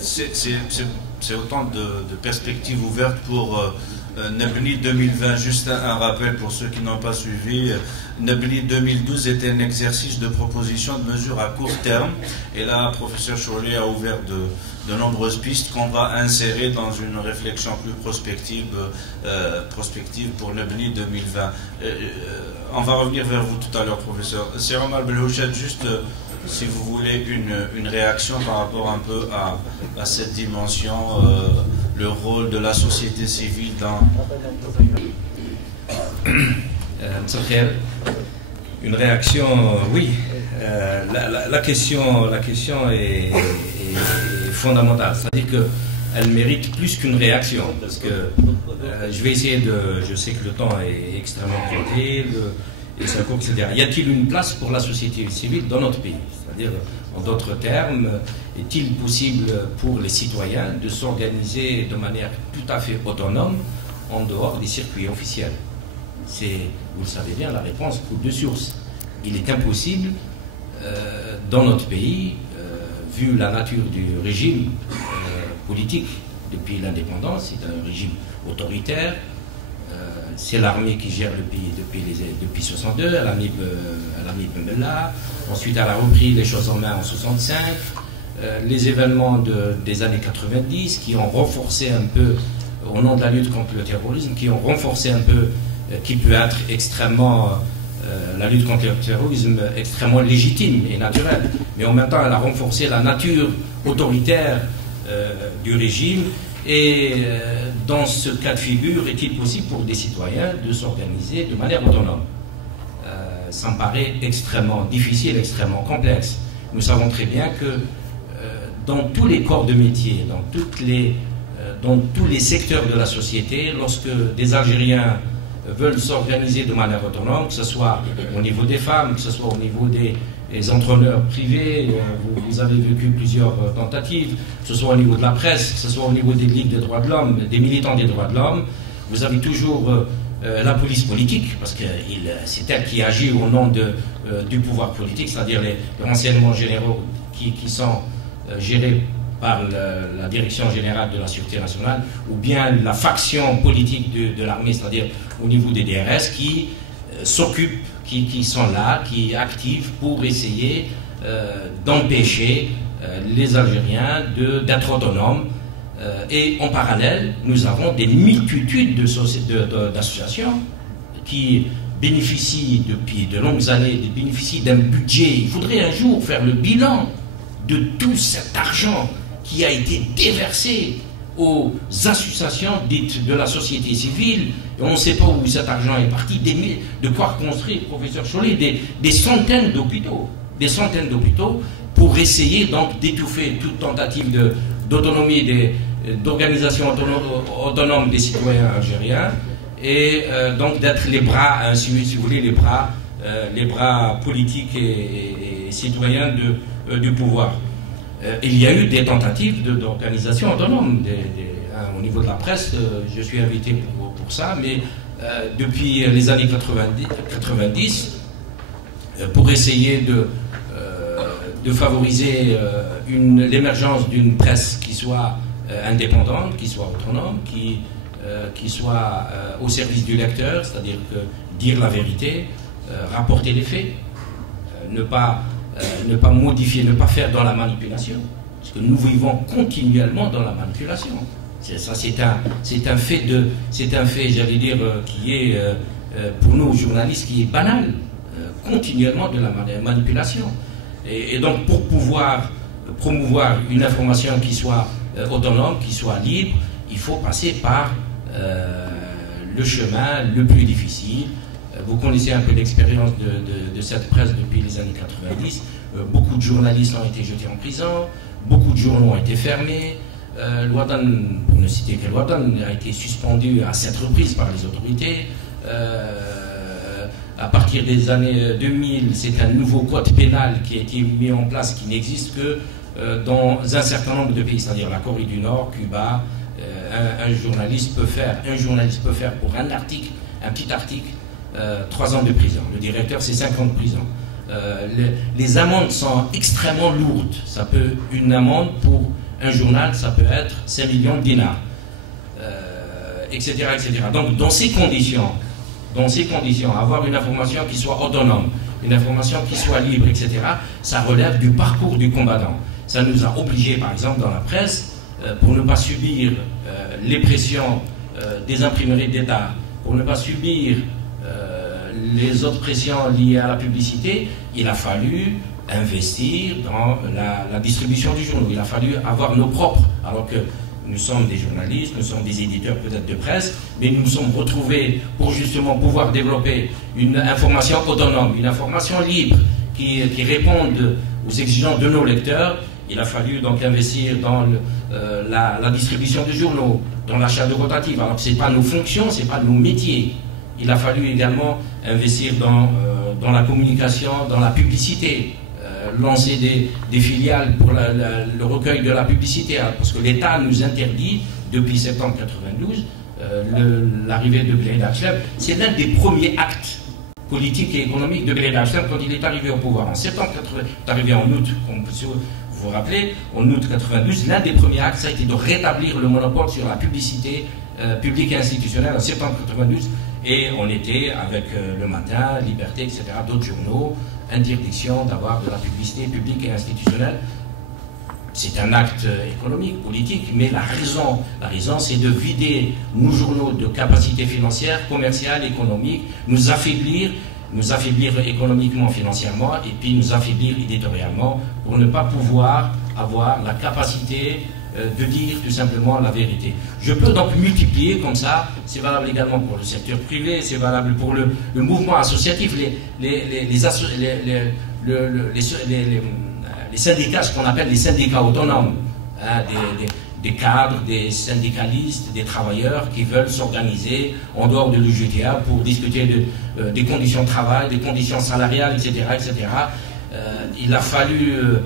C'est autant de perspectives ouvertes pour Nabni 2020. Juste un rappel pour ceux qui n'ont pas suivi. Nabni 2012 était un exercice de proposition de mesures à court terme. Et là, le professeur Cholet a ouvert de nombreuses pistes qu'on va insérer dans une réflexion plus prospective pour Nabni 2020. On va revenir vers vous tout à l'heure, professeur. C'est Omar Belhouchat, juste si vous voulez une réaction par rapport un peu à cette dimension, le rôle de la société civile dans... Une réaction, oui. La question est fondamentale. C'est-à-dire qu'elle mérite plus qu'une réaction. Parce que je vais essayer de... Je sais que le temps est extrêmement compté, et ça court, etc. Y a-t-il une place pour la société civile dans notre pays? C'est-à-dire, en d'autres termes, est-il possible pour les citoyens de s'organiser de manière tout à fait autonome en dehors des circuits officiels? C'est, vous le savez bien, la réponse coule de source. Il est impossible dans notre pays, vu la nature du régime politique depuis l'indépendance, c'est un régime autoritaire. C'est l'armée qui gère le pays depuis 1962, elle a mis Bemela, ensuite elle a repris les choses en main en 1965. Les événements des années 90 qui ont renforcé un peu, au nom de la lutte contre le terrorisme, qui ont renforcé un peu, qui peut être extrêmement, la lutte contre le terrorisme extrêmement légitime et naturelle, mais en même temps elle a renforcé la nature autoritaire du régime. Et dans ce cas de figure, est-il possible pour des citoyens de s'organiser de manière autonome? Ça me paraît extrêmement difficile, extrêmement complexe. Nous savons très bien que dans tous les corps de métier, dans tous les secteurs de la société, lorsque des Algériens veulent s'organiser de manière autonome, que ce soit au niveau des femmes, que ce soit au niveau des entraîneurs privés, vous avez vécu plusieurs tentatives, que ce soit au niveau de la presse, que ce soit au niveau des ligues des droits de l'homme, des militants des droits de l'homme, vous avez toujours la police politique, parce que c'est elle qui agit au nom du pouvoir politique, c'est-à-dire les renseignements généraux qui sont gérés par la Direction générale de la Sûreté nationale, ou bien la faction politique de l'armée, c'est-à-dire au niveau des DRS, qui s'occupent, qui sont là, qui activent pour essayer d'empêcher les Algériens d'être autonomes. Et en parallèle, nous avons des multitudes d'associations qui bénéficient depuis de longues années, bénéficient d'un budget. Il faudrait un jour faire le bilan de tout cet argent qui a été déversé aux associations dites de la société civile, et on ne sait pas où cet argent est parti, de quoi construire, professeur Cholet, des centaines d'hôpitaux, pour essayer donc d'étouffer toute tentative d'autonomie, d'organisation autonome des citoyens algériens, et donc d'être les bras, si vous voulez, les bras politiques et citoyens du pouvoir. Il y a eu des tentatives d'organisation autonome. Au niveau de la presse, je suis invité pour ça, mais depuis les années 90, pour essayer de favoriser l'émergence d'une presse qui soit indépendante, qui soit autonome, qui soit au service du lecteur, c'est-à-dire que dire la vérité, rapporter les faits, ne pas modifier, ne pas faire dans la manipulation, parce que nous vivons continuellement dans la manipulation. Ça, c'est un fait, j'allais dire, qui est pour nous journalistes, qui est banal, continuellement de la manipulation. Et donc, pour pouvoir promouvoir une information qui soit autonome, qui soit libre, il faut passer par le chemin le plus difficile. Vous connaissez un peu l'expérience de cette presse depuis les années 90. Beaucoup de journalistes ont été jetés en prison, beaucoup de journaux ont été fermés. L'Ouadan, pour ne citer que l'Ouadan, a été suspendu à 7 reprises par les autorités. À partir des années 2000, c'est un nouveau code pénal qui a été mis en place, qui n'existe que dans un certain nombre de pays, c'est-à-dire la Corée du Nord, Cuba. Un journaliste peut faire pour un petit article, 3 ans de prison. Le directeur, c'est 5 ans de prison. Les amendes sont extrêmement lourdes. Ça peut, une amende pour Un journal, ça peut être 5 millions de dinars, etc., etc. Donc, dans ces conditions, avoir une information qui soit autonome, une information qui soit libre, etc., ça relève du parcours du combattant. Ça nous a obligés, par exemple, dans la presse, pour ne pas subir les pressions des imprimeries d'État, pour ne pas subir les autres pressions liées à la publicité, il a fallu investir dans la distribution du journal. Il a fallu avoir nos propres, alors que nous sommes des journalistes, nous sommes des éditeurs peut-être de presse, mais nous nous sommes retrouvés pour justement pouvoir développer une information autonome, une information libre qui réponde aux exigences de nos lecteurs. Il a fallu donc investir dans la distribution de journaux, dans l'achat de rotatifs. Alors que ce n'est pas nos fonctions, ce n'est pas nos métiers. Il a fallu également investir dans la communication, dans la publicité, lancer des filiales pour le recueil de la publicité, parce que l'État nous interdit, depuis septembre 92, l'arrivée de Gleïd Halchem. C'est l'un des premiers actes politiques et économiques de Gleïd Halchem quand il est arrivé au pouvoir. En septembre 92, il est arrivé en août, comme vous vous rappelez, en août 92, l'un des premiers actes, ça a été de rétablir le monopole sur la publicité publique et institutionnelle en septembre 92. Et on était avec Le Matin, Liberté, etc., d'autres journaux, interdiction d'avoir de la publicité publique et institutionnelle. C'est un acte économique, politique, mais la raison c'est de vider nos journaux de capacités financières, commerciales, économiques, nous affaiblir économiquement, financièrement, et puis nous affaiblir éditorialement pour ne pas pouvoir avoir la capacité de dire tout simplement la vérité. Je peux donc multiplier comme ça, c'est valable également pour le secteur privé, c'est valable pour le mouvement associatif, les syndicats, ce qu'on appelle les syndicats autonomes, hein, des cadres, des syndicalistes, des travailleurs qui veulent s'organiser en dehors de l'UGTA pour discuter des conditions de travail, des conditions salariales, etc. etc. Il a fallu...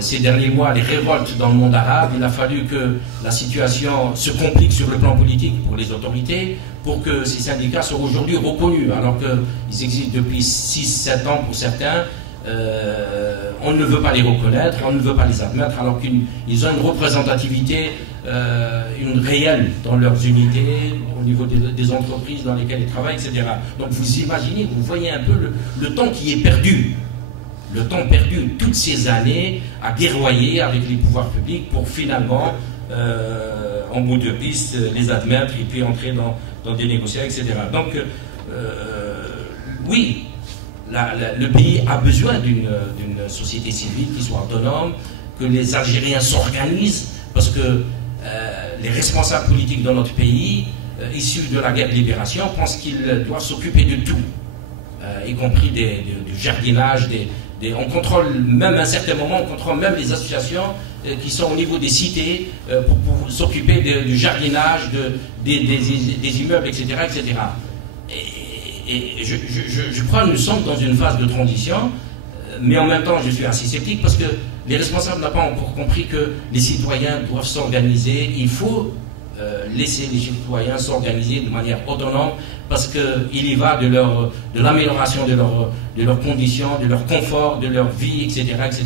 ces derniers mois, les révoltes dans le monde arabe, il a fallu que la situation se complique sur le plan politique pour les autorités, pour que ces syndicats soient aujourd'hui reconnus, alors qu'ils existent depuis 6-7 ans pour certains. On ne veut pas les reconnaître, on ne veut pas les admettre, alors qu'ils ont une représentativité une réelle dans leurs unités, au niveau des entreprises dans lesquelles ils travaillent, etc. Donc vous imaginez, vous voyez un peu le temps qui est perdu. Le temps perdu toutes ces années à guerroyer avec les pouvoirs publics pour finalement, en bout de piste, les admettre et puis entrer dans des négociations, etc. Donc, oui, le pays a besoin d'une société civile qui soit autonome, que les Algériens s'organisent, parce que les responsables politiques dans notre pays, issus de la guerre de libération, pensent qu'ils doivent s'occuper de tout, y compris du jardinage, on contrôle même à un certain moment, on contrôle même les associations qui sont au niveau des cités pour s'occuper du jardinage, des immeubles, etc. etc. Et je crois que nous sommes dans une phase de transition, mais en même temps je suis assez sceptique parce que les responsables n'ont pas encore compris que les citoyens doivent s'organiser. Il faut laisser les citoyens s'organiser de manière autonome parce qu'il y va de l'amélioration de leurs conditions, de leur confort, de leur vie, etc. etc.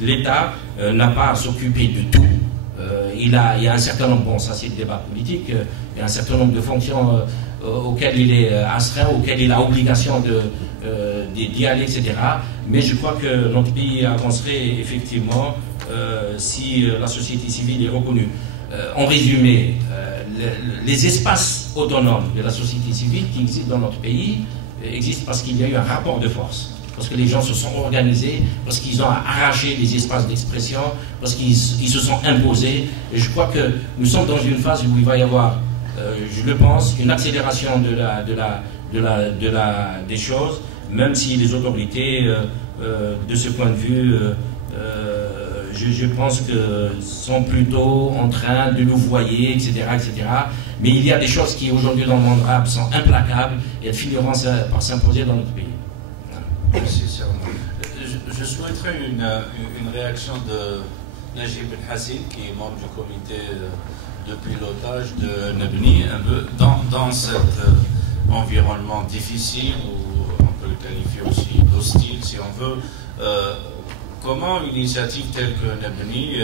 L'État n'a pas à s'occuper de tout. Il y a un certain nombre, bon ça c'est le débat politique, il y a un certain nombre de fonctions auxquelles il est astreint, auxquelles il a obligation d'y aller, etc. Mais je crois que notre pays avancerait effectivement si la société civile est reconnue. En résumé, les espaces autonomes de la société civile qui existent dans notre pays existent parce qu'il y a eu un rapport de force, parce que les gens se sont organisés, parce qu'ils ont arraché les espaces d'expression, parce qu'ils se sont imposés. Et je crois que nous sommes dans une phase où il va y avoir, je le pense, une accélération des choses, même si les autorités, de ce point de vue, je pense que sont plutôt en train de nous voyer, etc., etc. Mais il y a des choses qui aujourd'hui dans le monde arabe sont implacables et elles finiront par s'imposer dans notre pays. Voilà. Merci, je souhaiterais une réaction de Najib El Hassin, qui est membre du comité de pilotage de Nebni, un peu dans cet environnement difficile, ou on peut le qualifier aussi d'hostile si on veut. Comment une initiative telle que Nebni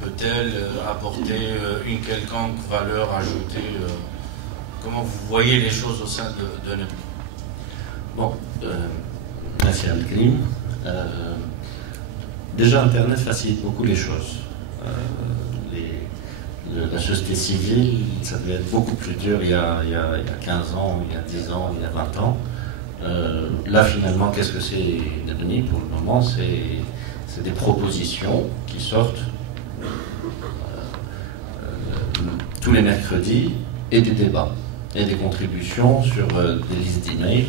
peut-elle apporter une quelconque valeur ajoutée? Comment vous voyez les choses au sein de Nebni? Bon, merci Al-Krim. Déjà, Internet facilite beaucoup les choses. La société civile, ça devait être beaucoup plus dur il y a 15 ans, il y a 10 ans, il y a 20 ans. Là, finalement, qu'est-ce que c'est Nebni? Pour le moment, c'est des propositions qui sortent tous les mercredis, et des débats, et des contributions sur des listes d'emails.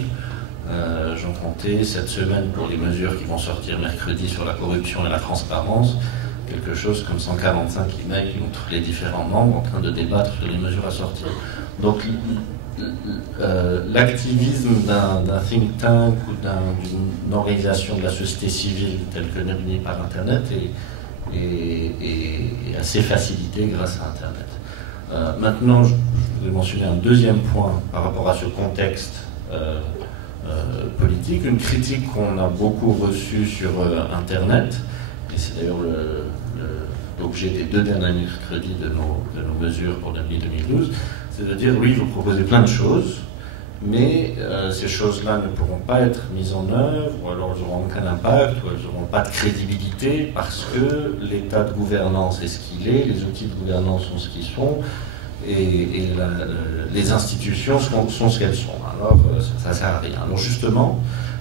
J'en comptais cette semaine pour les mesures qui vont sortir mercredi sur la corruption et la transparence, quelque chose comme 145 emails entre les différents membres en train de débattre sur les mesures à sortir. Donc l'activisme d'un think tank ou d'une organisation de la société civile telle que Nebni par Internet est assez facilité grâce à Internet. Maintenant, je voudrais mentionner un deuxième point par rapport à ce contexte politique, une critique qu'on a beaucoup reçue sur Internet, et c'est d'ailleurs l'objet des 2 derniers mercredis de nos mesures pour l'année 2012, c'est de dire oui, vous proposez plein de choses, mais ces choses-là ne pourront pas être mises en œuvre, ou alors elles n'auront aucun impact, ou elles n'auront pas de crédibilité, parce que l'état de gouvernance est ce qu'il est, les outils de gouvernance sont ce qu'ils sont, et les institutions sont ce qu'elles sont. Alors ça ne sert à rien. Alors justement,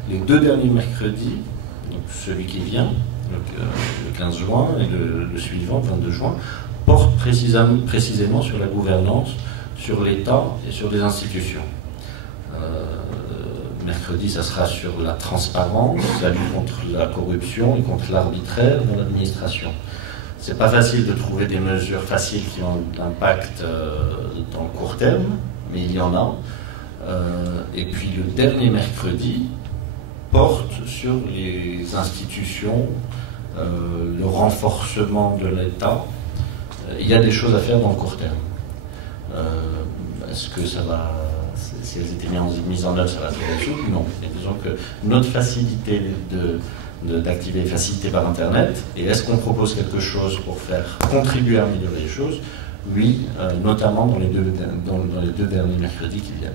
les 2 derniers mercredis, donc celui qui vient, le 15 juin, et le suivant, le 22 juin, portent précisément sur la gouvernance, sur l'État et sur les institutions. Mercredi, ça sera sur la transparence, la lutte contre la corruption et contre l'arbitraire dans l'administration. C'est pas facile de trouver des mesures faciles qui ont un impact dans le court terme, mais il y en a. Et puis le dernier mercredi porte sur les institutions, le renforcement de l'État. Il y a des choses à faire dans le court terme. Est-ce que ça va, si elles étaient mises en œuvre, ça va faire des choses? Non. Et disons que notre facilité d'activer facilité par Internet, et est-ce qu'on propose quelque chose pour faire contribuer à améliorer les choses? Oui, notamment dans les deux derniers mercredis qui viennent.